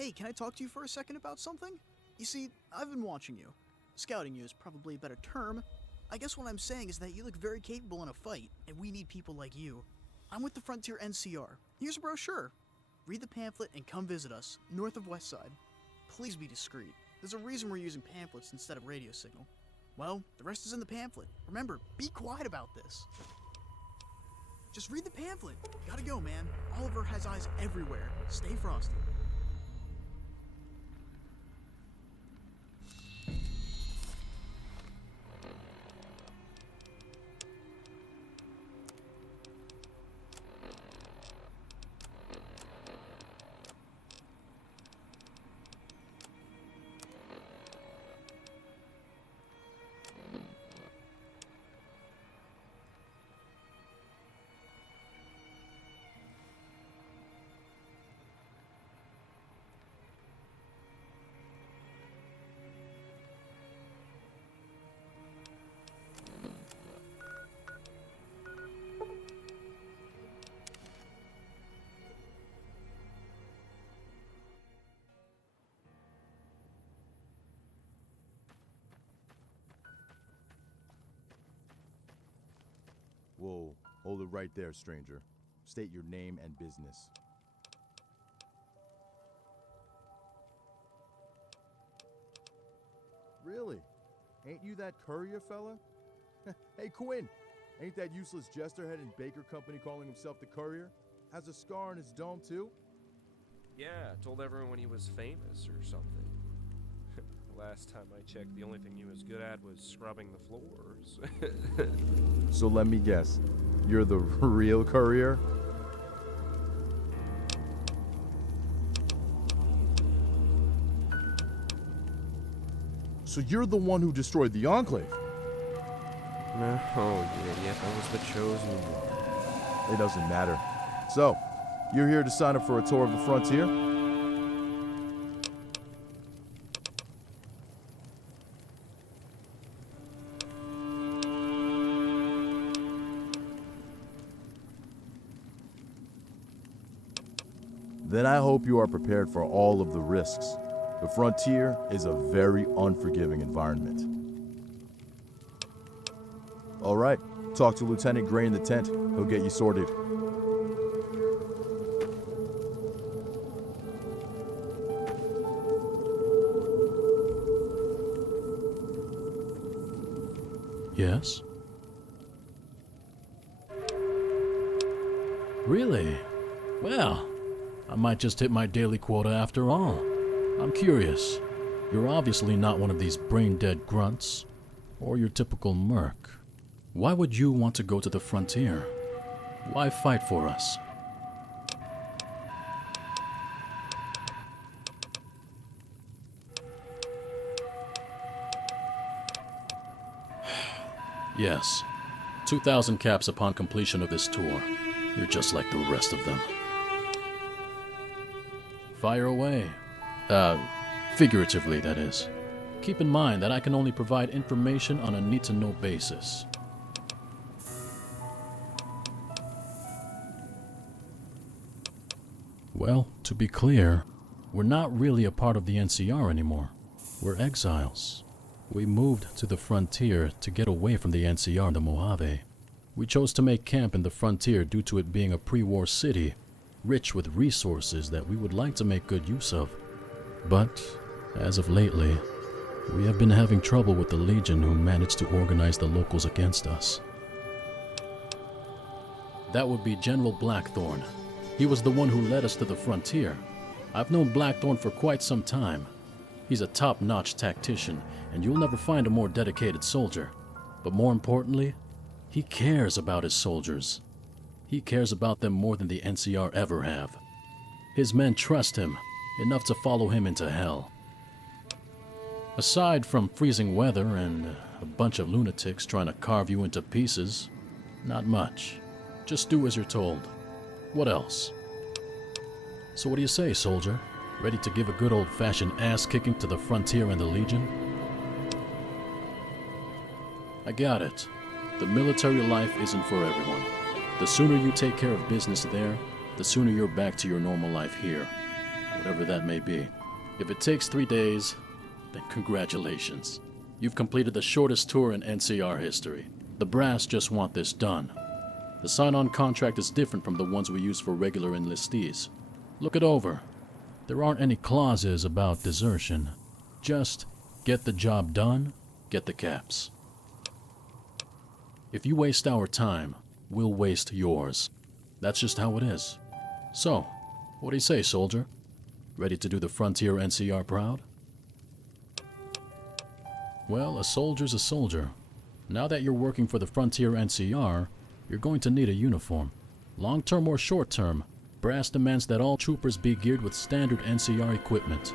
Hey, can I talk to you for a second about something? You see, I've been watching you. Scouting you is probably a better term. I guess what I'm saying is that you look very capable in a fight, and we need people like you. I'm with the Frontier NCR. Here's a brochure. Read the pamphlet and come visit us, north of West Side. Please be discreet. There's a reason we're using pamphlets instead of radio signal. Well, the rest is in the pamphlet. Remember, be quiet about this. Just read the pamphlet. Gotta go, man. Oliver has eyes everywhere. Stay frosty. Whoa, hold it right there, stranger. State your name and business. Really? Ain't you that courier fella? Hey, Quinn! Ain't that useless jesterhead in Baker Company calling himself the courier? Has a scar on his dome, too? Yeah, told everyone he was famous or something. Last time I checked, the only thing he was good at was scrubbing the floors. So let me guess, you're the real courier? So you're the one who destroyed the Enclave? No, you idiot, I was the chosen one. It doesn't matter. So, you're here to sign up for a tour of the Frontier? Then I hope you are prepared for all of the risks. The Frontier is a very unforgiving environment. All right, talk to Lieutenant Gray in the tent. He'll get you sorted. Yes? Really? Well, I might just hit my daily quota after all. I'm curious. You're obviously not one of these brain-dead grunts, or your typical merc. Why would you want to go to the Frontier? Why fight for us? Yes. 2,000 caps upon completion of this tour. You're just like the rest of them. Fire away. Figuratively, that is. Keep in mind that I can only provide information on a need-to-know basis. Well, to be clear, we're not really a part of the NCR anymore. We're exiles. We moved to the Frontier to get away from the NCR and the Mojave. We chose to make camp in the Frontier due to it being a pre-war city, rich with resources that we would like to make good use of. But, as of lately, we have been having trouble with the Legion, who managed to organize the locals against us. That would be General Blackthorn. He was the one who led us to the Frontier. I've known Blackthorn for quite some time. He's a top-notch tactician, and you'll never find a more dedicated soldier. But more importantly, he cares about his soldiers. He cares about them more than the NCR ever have. His men trust him, enough to follow him into hell. Aside from freezing weather and a bunch of lunatics trying to carve you into pieces, not much. Just do as you're told. What else? So what do you say, soldier? Ready to give a good old-fashioned ass-kicking to the Frontier and the Legion? I got it. The military life isn't for everyone. The sooner you take care of business there, the sooner you're back to your normal life here. whatever that may be. If it takes 3 days, then congratulations. You've completed the shortest tour in NCR history. The brass just want this done. The sign-on contract is different from the ones we use for regular enlistees. Look it over. There aren't any clauses about desertion. Just get the job done, get the caps. If you waste our time, we'll waste yours. That's just how it is. So, what do you say, soldier? Ready to do the Frontier NCR proud? Well, a soldier's a soldier. Now that you're working for the Frontier NCR, you're going to need a uniform. Long-term or short-term, brass demands that all troopers be geared with standard NCR equipment.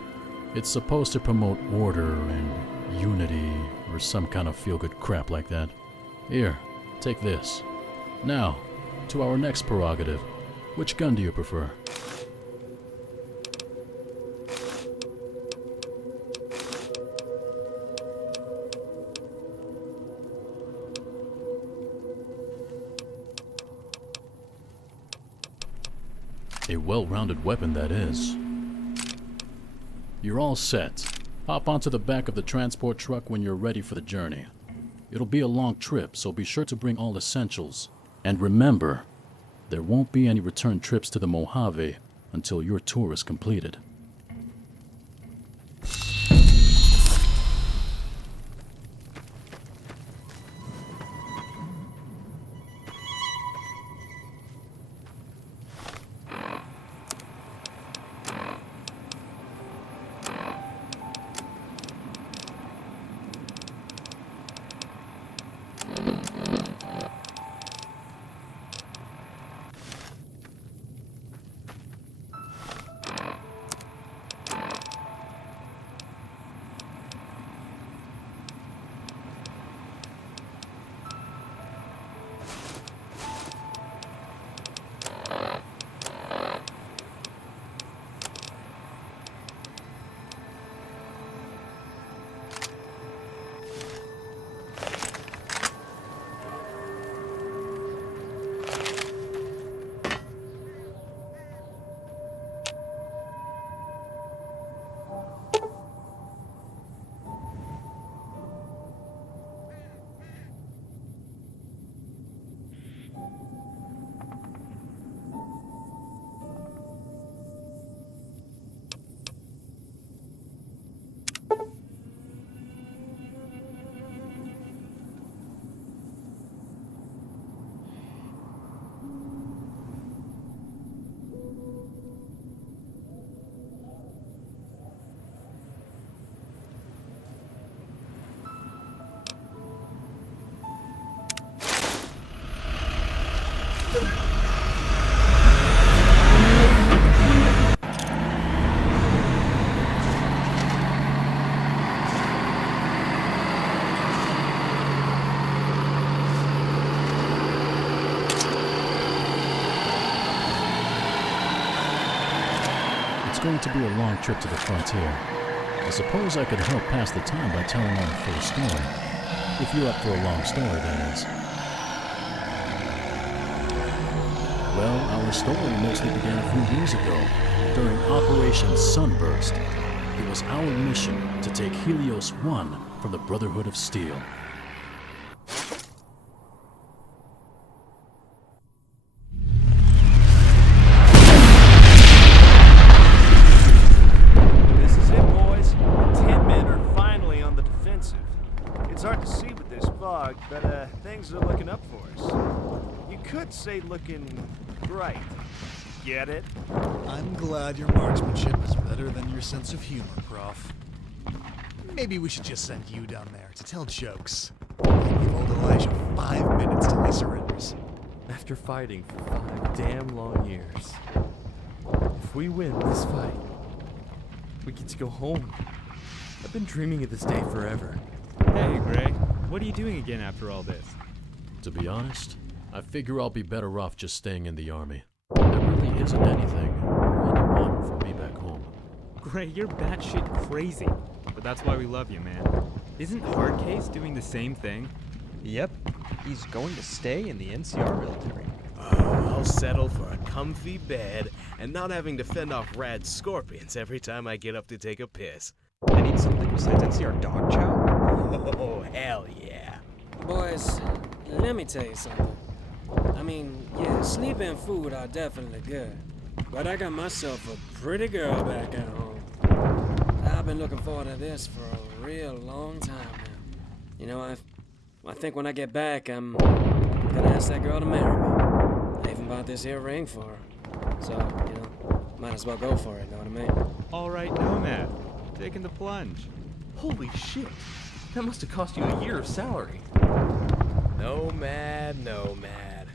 It's supposed to promote order and unity or some kind of feel-good crap like that. Here, take this. Now, to our next prerogative. Which gun do you prefer? A well-rounded weapon, that is. You're all set. Hop onto the back of the transport truck when you're ready for the journey. It'll be a long trip, so be sure to bring all essentials. And remember, there won't be any return trips to the Mojave until your tour is completed. It's going to be a long trip to the frontier. I suppose I could help pass the time by telling our full story. If you're up for a long story, that is. Well, our story mostly began a few years ago, during Operation Sunburst. It was our mission to take Helios 1 from the Brotherhood of Steel. This is it, boys. The 10 men are finally on the defensive. It's hard to see with this fog, but things are looking up for us. You could say looking bright. Get it? I'm glad your marksmanship is better than your sense of humor, Prof. Maybe we should just send you down there to tell jokes. And give old Elijah 5 minutes till he surrenders. After fighting for 5 damn long years, if we win this fight, we get to go home. I've been dreaming of this day forever. Hey, Gray. What are you doing again after all this? To be honest, I figure I'll be better off just staying in the army. There really isn't anything or anyone for me back home. Gray, you're batshit crazy. But that's why we love you, man. Isn't Hardcase doing the same thing? Yep, he's going to stay in the NCR military. Oh, I'll settle for a comfy bed and not having to fend off rad scorpions every time I get up to take a piss. I need something besides NCR dog chow? Oh, hell yeah. Boys, let me tell you something. I mean, yeah, sleep and food are definitely good, but I got myself a pretty girl back at home. I've been looking forward to this for a real long time now. You know, I think when I get back, I'm gonna ask that girl to marry me. I even bought this here ring for her. So, you know, might as well go for it, know what I mean? All right, Nomad. Taking the plunge. Holy shit. That must have cost you a year of salary. Nomad.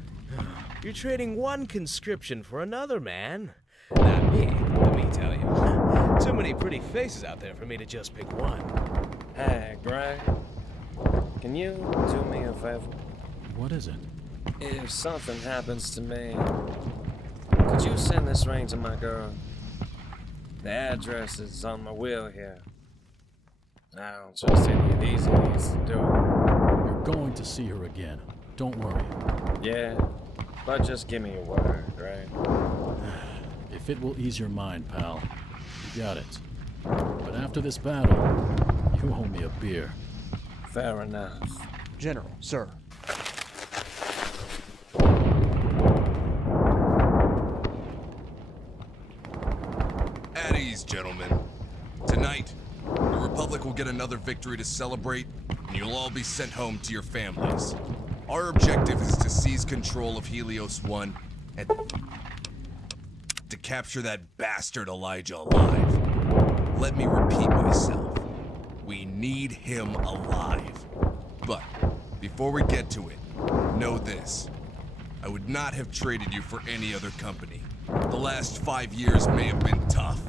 You're trading one conscription for another, man. Not me, let me tell you. Too many pretty faces out there for me to just pick one. Hey, Greg, can you do me a favor? What is it? If something happens to me, could you send this ring to my girl? The address is on my wheel here. I don't trust any of these idiots to do it. You're going to see her again. Don't worry. Yeah, but just give me your word, right? If it will ease your mind, pal, you got it. But after this battle, you owe me a beer. Fair enough. General, sir. At ease, gentlemen. Tonight, the Republic will get another victory to celebrate, and you'll all be sent home to your families. Our objective is to seize control of Helios 1 and to capture that bastard Elijah alive. Let me repeat myself. We need him alive. But before we get to it, know this. I would not have traded you for any other company. The last 5 years may have been tough,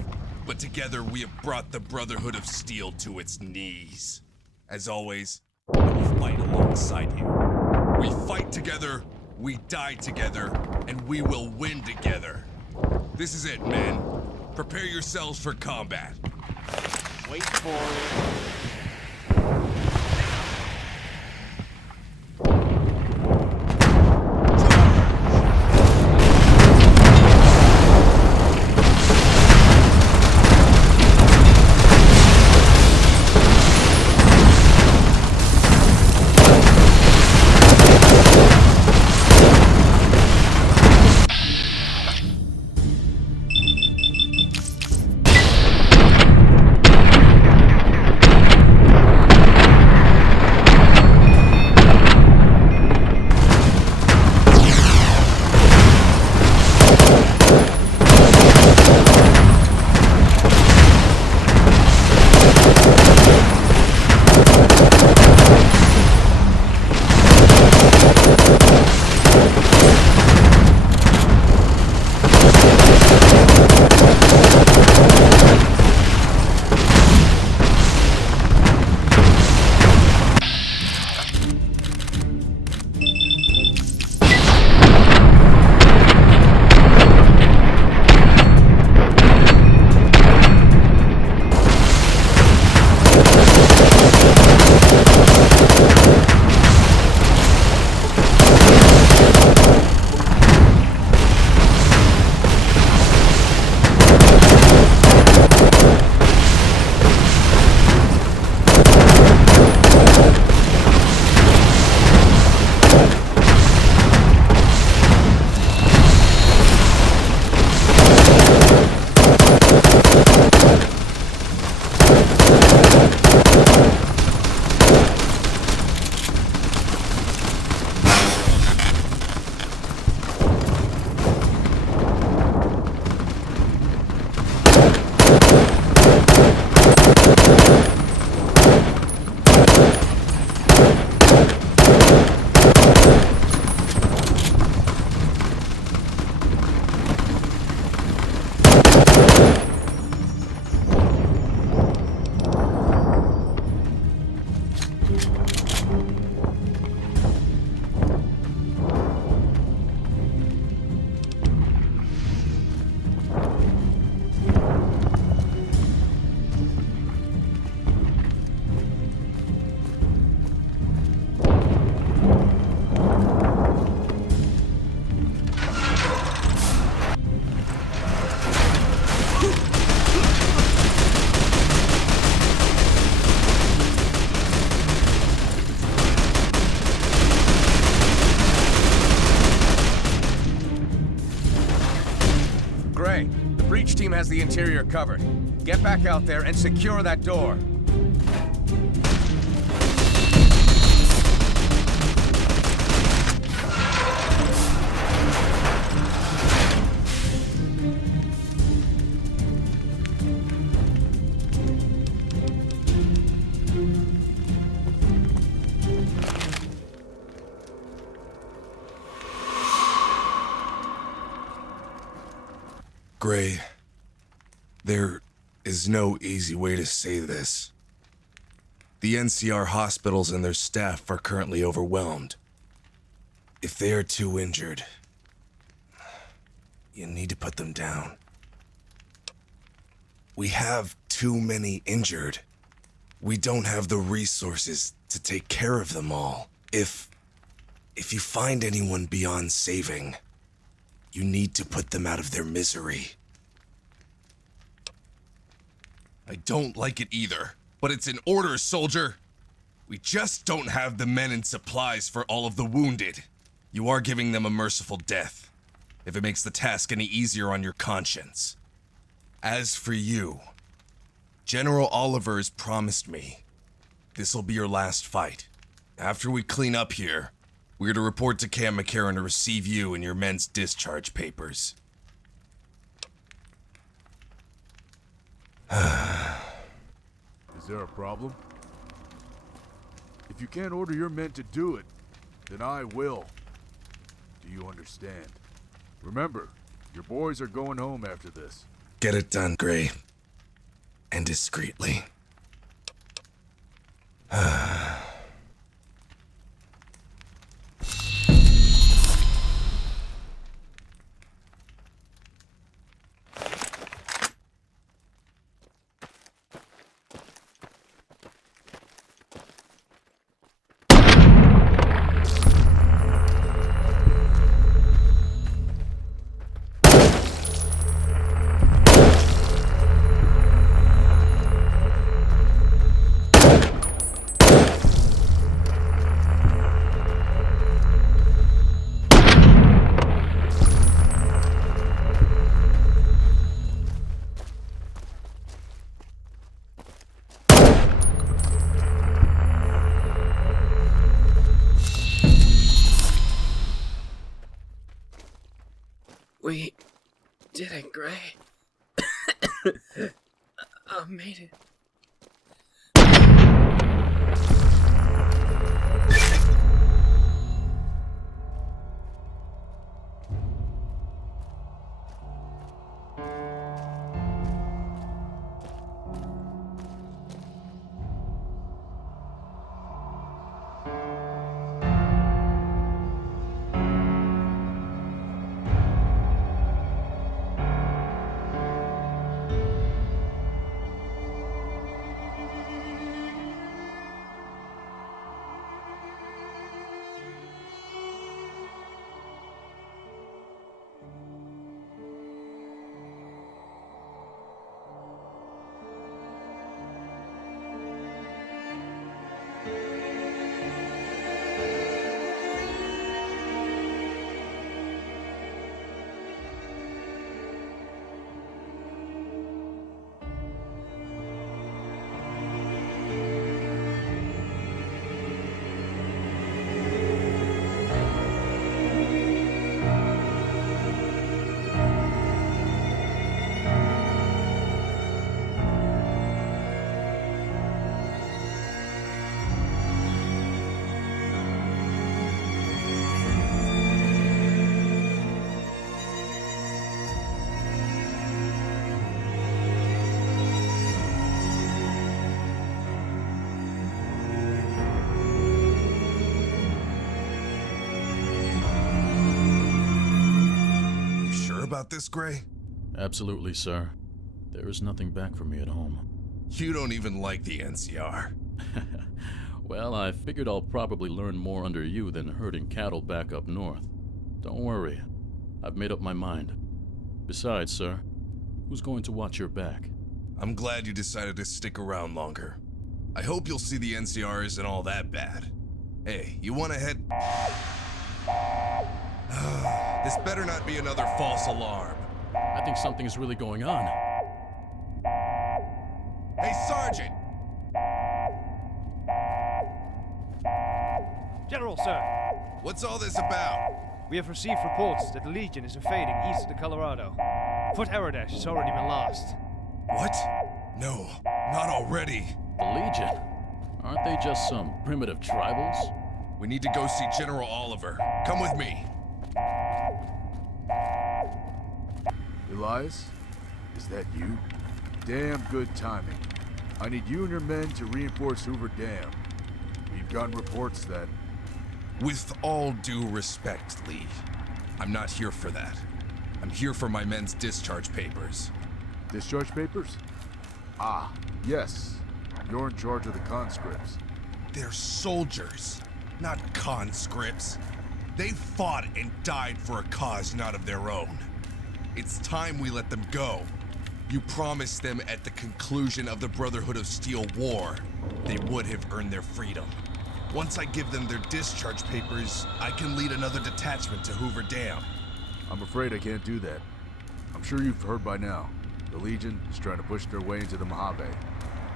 but together we have brought the Brotherhood of Steel to its knees. As always, I will fight alongside you. We fight together, we die together, and we will win together. This is it, men. Prepare yourselves for combat. Wait for it. has the interior covered. Get back out there and secure that door. Gray, there is no easy way to say this. The NCR hospitals and their staff are currently overwhelmed. If they are too injured, you need to put them down. We have too many injured. We don't have the resources to take care of them all. If you find anyone beyond saving, you need to put them out of their misery. I don't like it either, but it's an order, soldier. We just don't have the men and supplies for all of the wounded. You are giving them a merciful death, if it makes the task any easier on your conscience. As for you, General Oliver has promised me this'll be your last fight. After we clean up here, we're to report to Camp McCarran to receive you and your men's discharge papers. Is there a problem? If you can't order your men to do it, then I will. Do you understand? Remember, your boys are going home after this. Get it done, Gray. And discreetly. We did it, Gray. I made it. About this, Gray? Absolutely, sir. There is nothing back for me at home. You don't even like the NCR. Well, I figured I'll probably learn more under you than herding cattle back up north. Don't worry. I've made up my mind. Besides, sir, who's going to watch your back? I'm glad you decided to stick around longer. I hope you'll see the NCR isn't all that bad. Hey, you wanna head... This better not be another false alarm. I think something is really going on. Hey, Sergeant! General, sir, What's all this about? we have received reports that the Legion is invading east of the Colorado. Fort Aradesh has already been lost. What? No, not already. The Legion? Aren't they just some primitive tribals? We need to go see General Oliver. Come with me. Elias? Is that you? Damn good timing. I need you and your men to reinforce Hoover Dam. We've gotten reports that... With all due respect, Lee, I'm not here for that. I'm here for my men's discharge papers. Discharge papers? Ah, yes. You're in charge of the conscripts. They're soldiers, not conscripts. They fought and died for a cause not of their own. It's time we let them go. You promised them at the conclusion of the Brotherhood of Steel war, they would have earned their freedom. Once I give them their discharge papers, I can lead another detachment to Hoover Dam. I'm afraid I can't do that. I'm sure you've heard by now. The Legion is trying to push their way into the Mojave.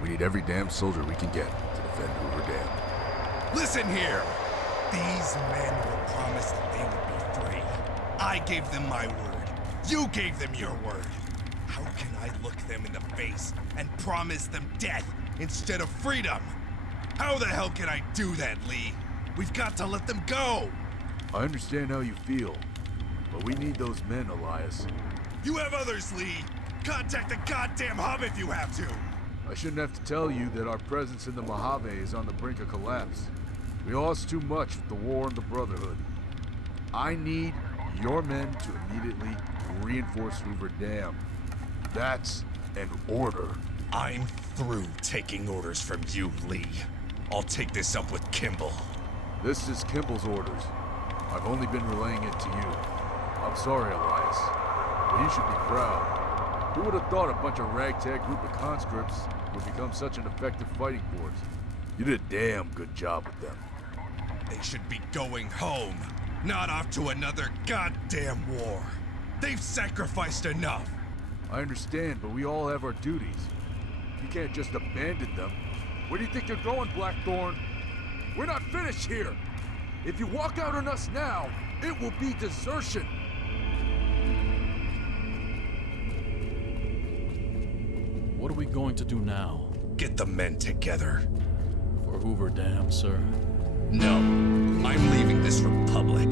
We need every damn soldier we can get to defend Hoover Dam. Listen here! These men were promised that they would be free. I gave them my word. You gave them your word. How can I look them in the face and promise them death instead of freedom? How the hell can I do that, Lee? We've got to let them go! I understand how you feel, but we need those men, Elias. You have others, Lee! Contact the goddamn hub if you have to! I shouldn't have to tell you that our presence in the Mojave is on the brink of collapse. We lost too much with the war and the Brotherhood. I need your men to immediately reinforce Hoover Dam. That's an order. I'm through taking orders from you, Lee. I'll take this up with Kimball. This is Kimball's orders. I've only been relaying it to you. I'm sorry, Elias, but you should be proud. Who would have thought a bunch of ragtag group of conscripts would become such an effective fighting force? You did a damn good job with them. They should be going home, not off to another goddamn war. They've sacrificed enough. I understand, but we all have our duties. You can't just abandon them. Where do you think you're going, Blackthorn? We're not finished here! If you walk out on us now, it will be desertion! What are we going to do now? Get the men together. For Hoover Dam, sir? No, I'm leaving this republic.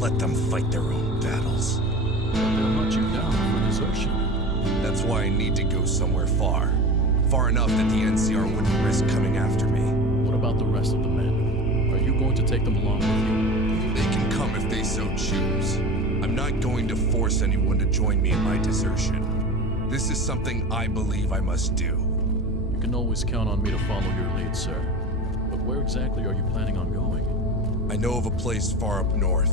Let them fight their own battles. But they'll hunt you down for desertion. That's why I need to go somewhere far. Far enough that the NCR wouldn't risk coming after me. What about the rest of the men? Are you going to take them along with you? They can come if they so choose. I'm not going to force anyone to join me in my desertion. This is something I believe I must do. You can always count on me to follow your lead, sir. But where exactly are you planning on going? I know of a place far up north.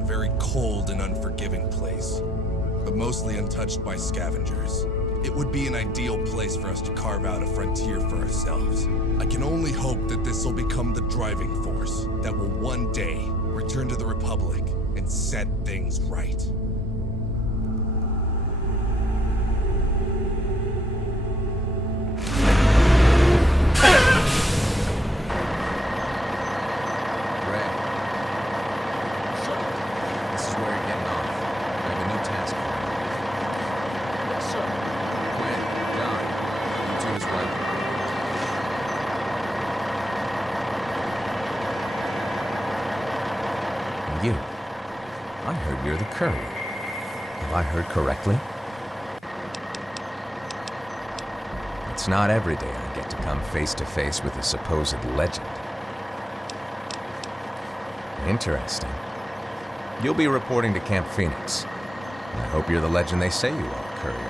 A very cold and unforgiving place, but mostly untouched by scavengers. It would be an ideal place for us to carve out a frontier for ourselves. I can only hope that this will become the driving force that will one day return to the Republic and set things right. This is where you're getting off. I have a new task for you. Yes, sir. Quinn, John, you two as well. You. I heard you're the courier. Have I heard correctly? It's not every day I get to come face to face with a supposed legend. Interesting. You'll be reporting to Camp Phoenix. I hope you're the legend they say you are, courier.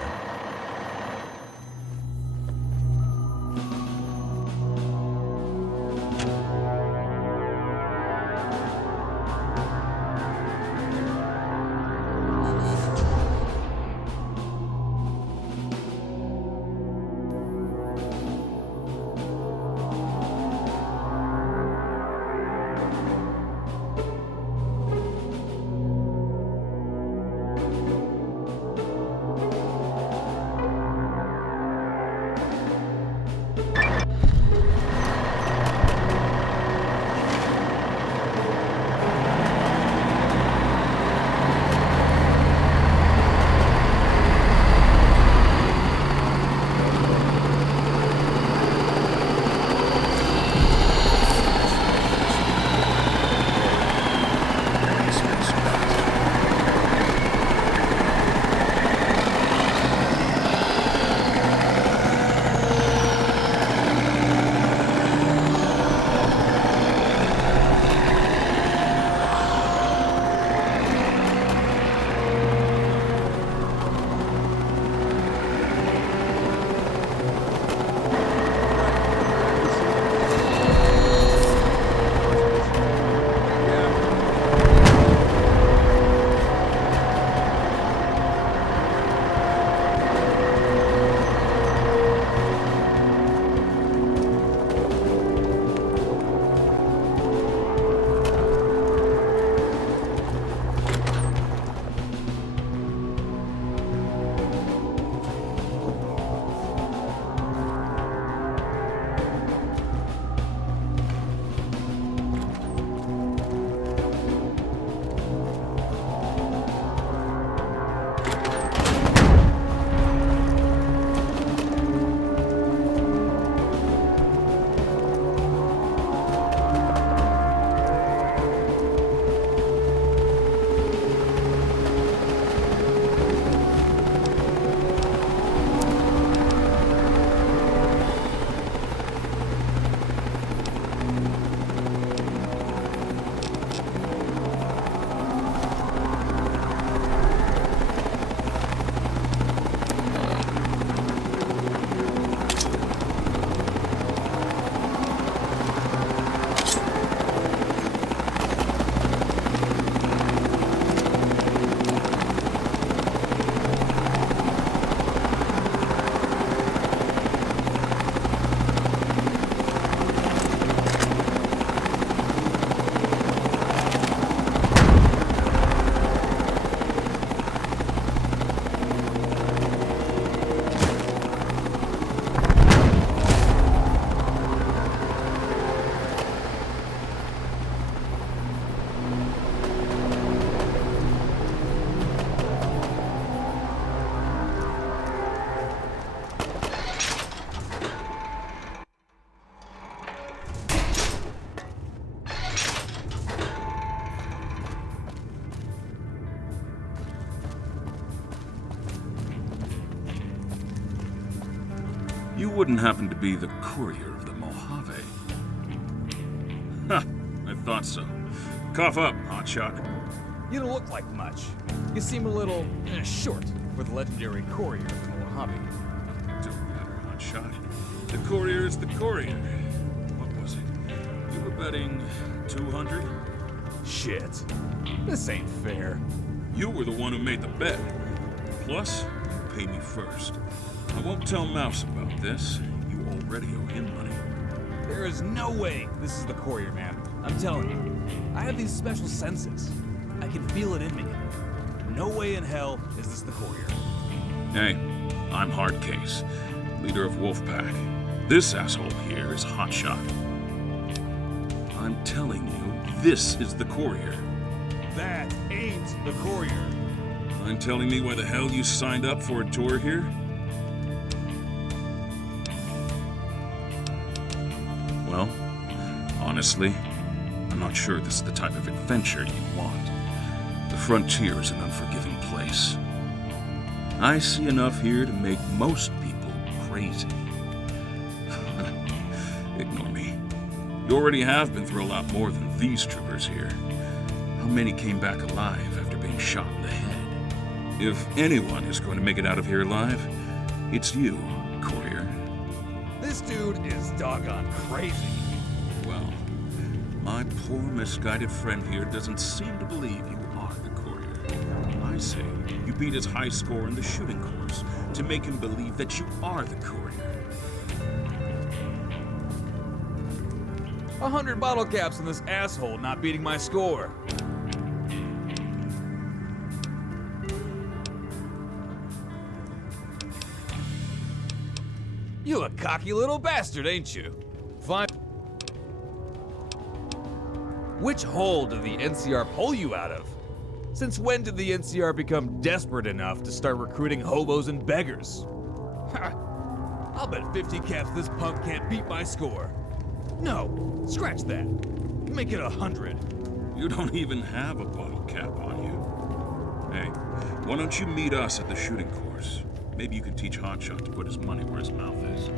wouldn't happen to be the courier of the Mojave. Ha! I thought so. Cough up, hotshot. You don't look like much. You seem a little short for the legendary courier of the Mojave. Don't matter, hotshot. The courier is the courier. What was it? You were betting 200? Shit. This ain't fair. You were the one who made the bet. Plus, you pay me first. I won't tell Mouse about this. You already owe him money. There is no way this is the courier, man. I'm telling you. I have these special senses. I can feel it in me. No way in hell is this the courier. Hey, I'm Hardcase, leader of Wolfpack. This asshole here is Hotshot. I'm telling you, this is the courier. That ain't the courier. Mind telling me why the hell you signed up for a tour here? Well, honestly, I'm not sure this is the type of adventure you want. The frontier is an unforgiving place. I see enough here to make most people crazy. Ignore me. You already have been through a lot more than these troopers here. How many came back alive after being shot in the head? If anyone is going to make it out of here alive, it's you, courier. This dude is doggone crazy. Well, my poor misguided friend here doesn't seem to believe you are the courier. I say you beat his high score in the shooting course to make him believe that you are the courier. 100 bottle caps on this asshole not beating my score. You a cocky little bastard, ain't you? Fine. Which hole did the NCR pull you out of? Since when did the NCR become desperate enough to start recruiting hobos and beggars? I'll bet 50 caps this punk can't beat my score. No, scratch that. Make it 100. You don't even have a bottle cap on you. Hey, why don't you meet us at the shooting course? Maybe you could teach Hotshot to put his money where his mouth is.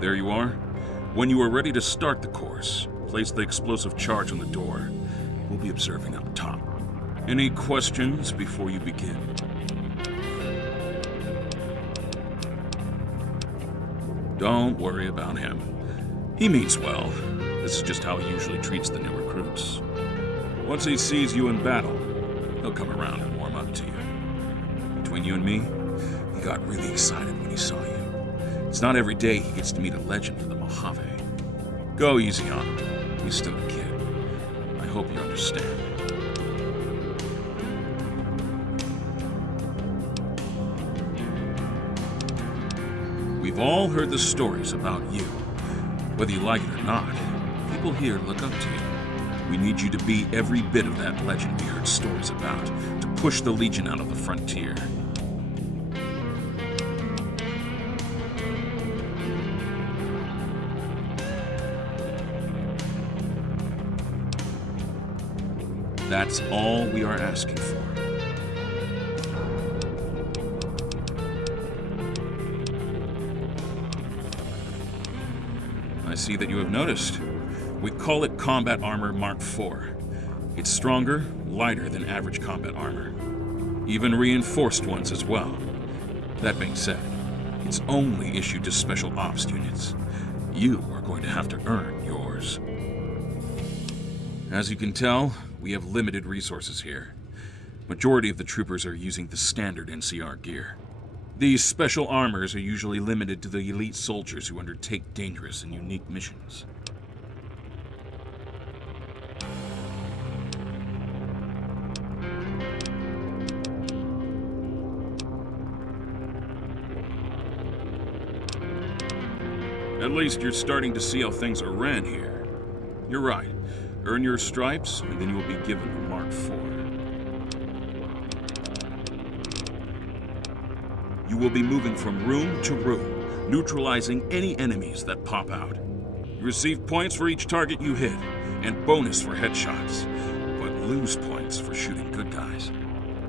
There you are. When you are ready to start the course, place the explosive charge on the door. We'll be observing up top. Any questions before you begin? Don't worry about him. He means well. This is just how he usually treats the new recruits. Once he sees you in battle, he'll come around and warm up to you. Between you and me, he got really excited when he saw you. It's not every day he gets to meet a legend of the Mojave. Go easy on him. He's still a kid. I hope you understand. We've all heard the stories about you. Whether you like it or not, people here look up to you. We need you to be every bit of that legend we heard stories about, to push the Legion out of the frontier. That's all we are asking for. I see that you have noticed. We call it Combat Armor Mark IV. It's stronger, lighter than average combat armor. Even reinforced ones as well. That being said, it's only issued to special ops units. You are going to have to earn yours. As you can tell, we have limited resources here. Majority of the troopers are using the standard NCR gear. These special armors are usually limited to the elite soldiers who undertake dangerous and unique missions. At least you're starting to see how things are ran here. You're right. Earn your stripes, and then you will be given the Mark IV. You will be moving from room to room, neutralizing any enemies that pop out. You receive points for each target you hit, and bonus for headshots, but lose points for shooting good guys.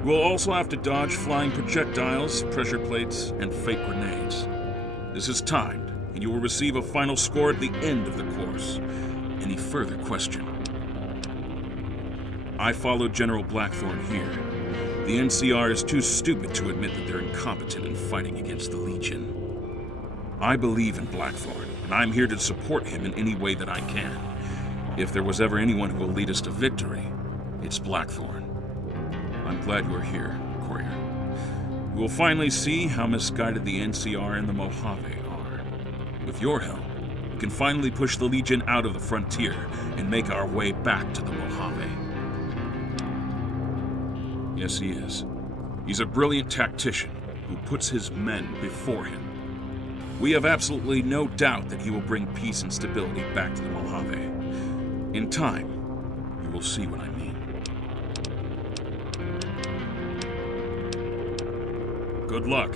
You will also have to dodge flying projectiles, pressure plates, and fake grenades. This is timed, and you will receive a final score at the end of the course. Any further question? I followed General Blackthorne here. The NCR is too stupid to admit that they're incompetent in fighting against the Legion. I believe in Blackthorne, and I'm here to support him in any way that I can. If there was ever anyone who will lead us to victory, it's Blackthorne. I'm glad you are here, Courier. You will finally see how misguided the NCR and the Mojave are. With your help, we can finally push the Legion out of the frontier and make our way back to the Mojave. Yes, he is. He's a brilliant tactician who puts his men before him. We have absolutely no doubt that he will bring peace and stability back to the Mojave. In time, you will see what I mean. Good luck.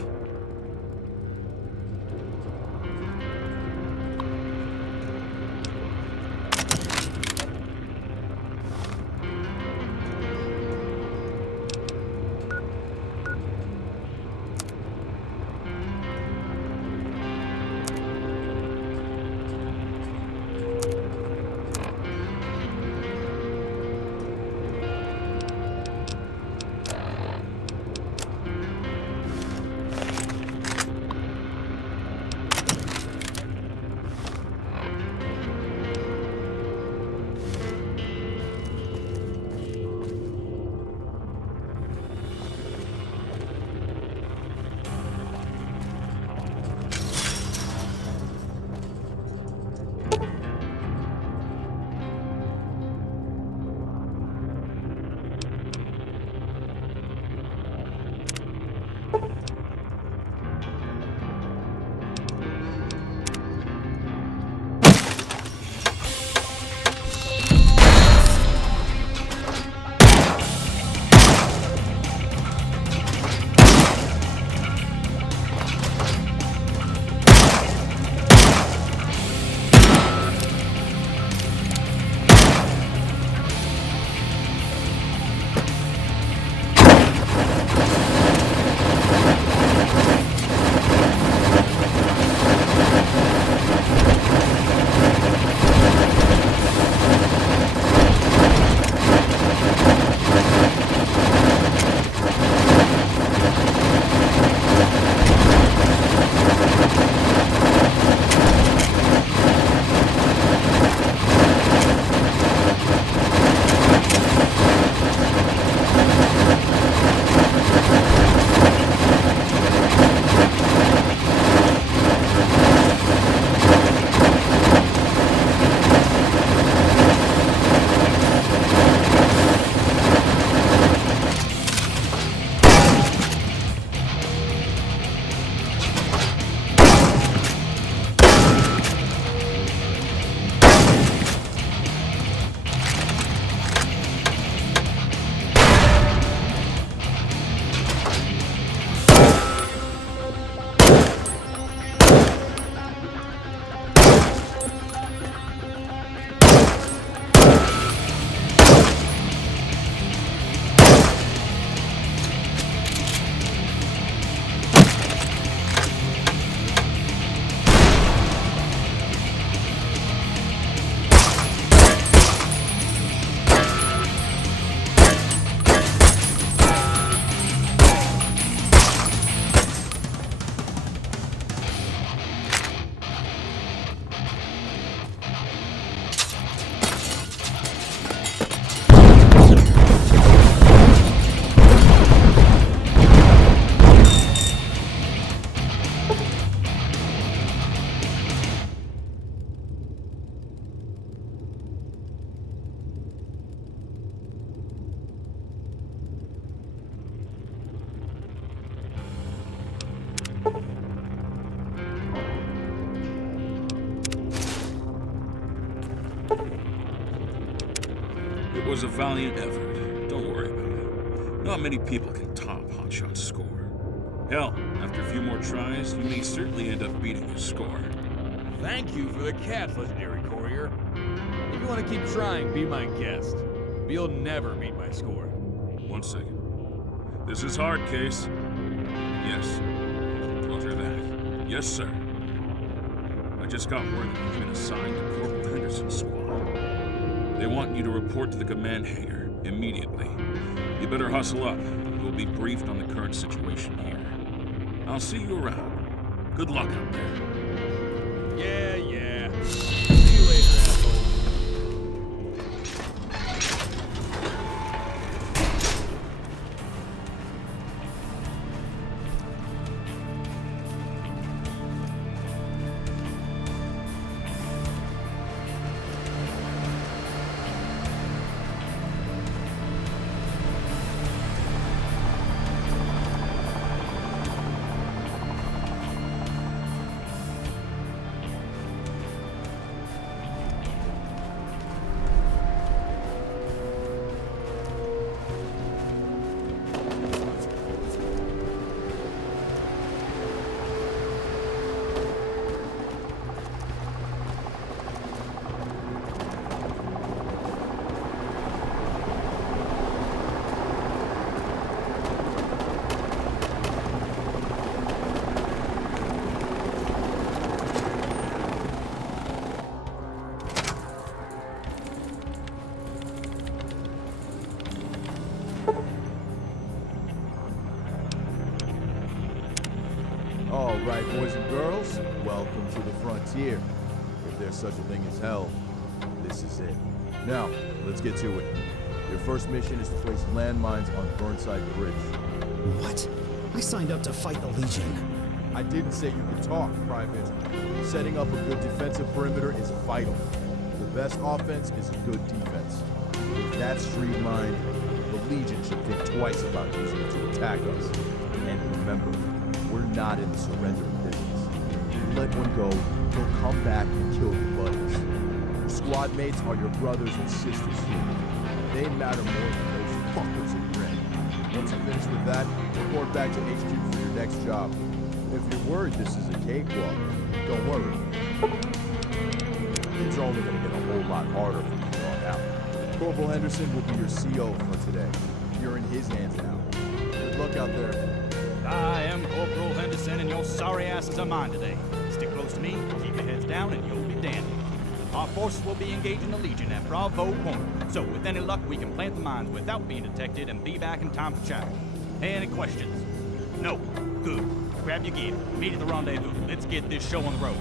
was a valiant effort. Don't worry about it. Not many people can top Hotshot's score. Hell, after a few more tries, you may certainly end up beating his score. Thank you for the catch, legendary courier. If you want to keep trying, be my guest. But you'll never beat my score. 1 second. This is hard, Case. Yes. Roger that. Yes, sir. I just got word that you've been assigned to Corporal Henderson's squad. They want you to report to the command hangar immediately. You better hustle up. You'll be briefed on the current situation here. I'll see you around. Good luck out there. Yeah. See you later, asshole. All right, boys and girls, welcome to the frontier. If there's such a thing as hell, this is it. Now, let's get to it. Your first mission is to place landmines on Burnside Bridge. What? I signed up to fight the Legion. I didn't say you could talk, Private. Setting up a good defensive perimeter is vital. The best offense is a good defense. With that streamlined, the Legion should think twice about using it to attack us. And remember, we're not in the surrendering business. If you let one go, they'll come back and kill your buddies. Your squad mates are your brothers and sisters here. They matter more than those fuckers in red. Once you're finished with that, report back to HQ for your next job. If you're worried this is a cakewalk, don't worry. It's only gonna get a whole lot harder from here on out. Corporal Henderson will be your CO for today. You're in his hands now. Good luck out there. I am Corporal Henderson, and your sorry asses are mine today. Stick close to me, keep your heads down, and you'll be dandy. Our forces will be engaging the Legion at Bravo Corner, so with any luck, we can plant the mines without being detected and be back in time for chow. Any questions? No? Good. Grab your gear. Meet at the rendezvous. Let's get this show on the road.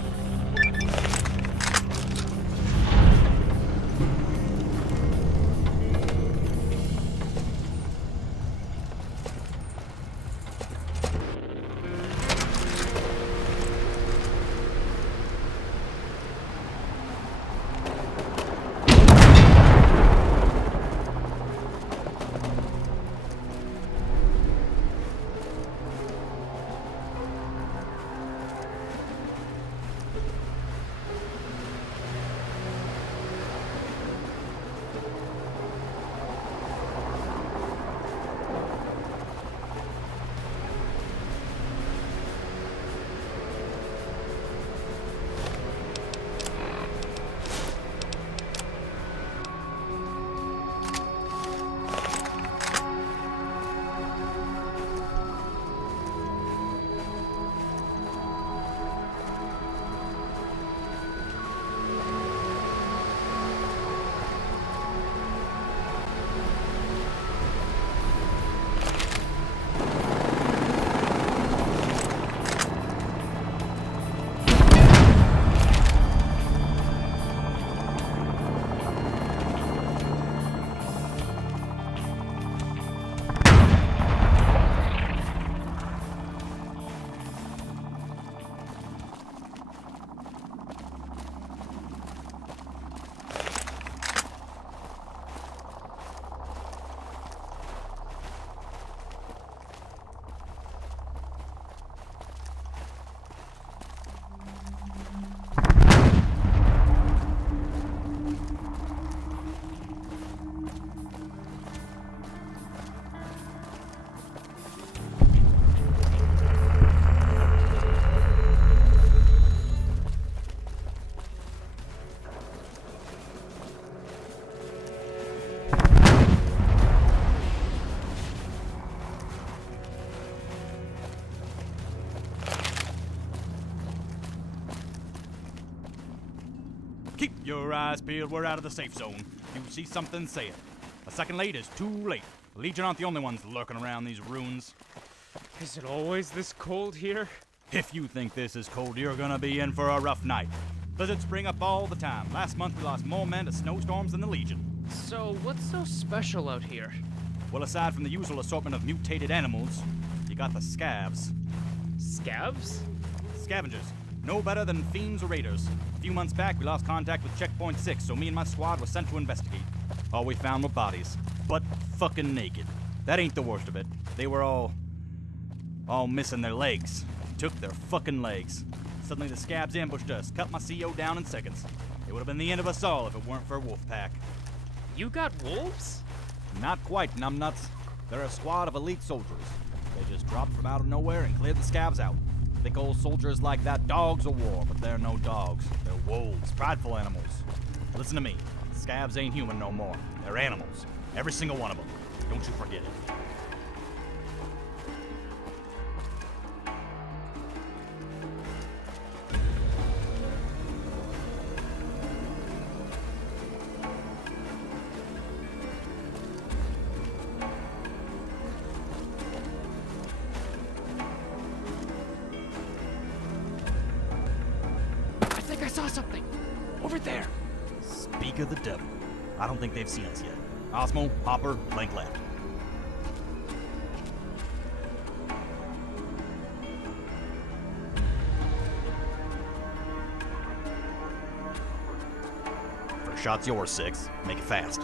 Keep your eyes peeled. We're out of the safe zone. If you see something, say it. A second late is too late. The Legion aren't the only ones lurking around these ruins. Is it always this cold here? If you think this is cold, you're gonna be in for a rough night. Blizzards spring up all the time. Last month we lost more men to snowstorms than the Legion. So, what's so special out here? Well, aside from the usual assortment of mutated animals, you got the scavs. Scavs? Scavengers. No better than fiends or raiders. A few months back, we lost contact with Checkpoint 6, so me and my squad were sent to investigate. All we found were bodies. Butt fucking naked. That ain't the worst of it. They were all missing their legs. Took their fucking legs. Suddenly the scabs ambushed us, cut my CO down in seconds. It would have been the end of us all if it weren't for a wolf pack. You got wolves? Not quite, numbnuts. They're a squad of elite soldiers. They just dropped from out of nowhere and cleared the scabs out. Thick old soldiers like that dogs of war, but they're no dogs. They're wolves, prideful animals. Listen to me. Scabs ain't human no more. They're animals. Every single one of them. Don't you forget it. I saw something. Over there. Speak of the devil. I don't think they've seen us yet. Osmo, Hopper, flank left. First shot's yours, 6. Make it fast.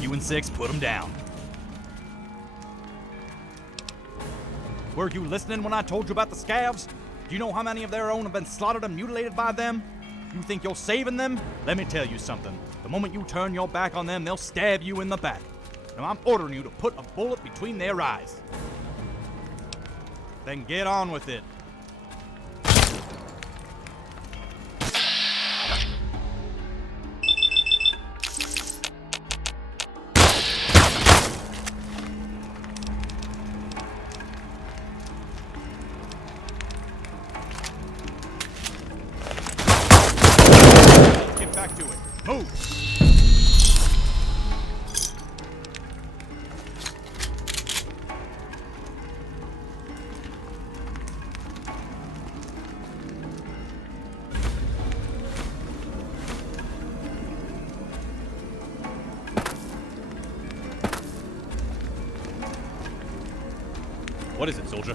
You and 6, put them down. Were you listening when I told you about the scavs? Do you know how many of their own have been slaughtered and mutilated by them? You think you're saving them? Let me tell you something. The moment you turn your back on them, they'll stab you in the back. Now I'm ordering you to put a bullet between their eyes. Then get on with it. Get back to it. Move! What is it, soldier?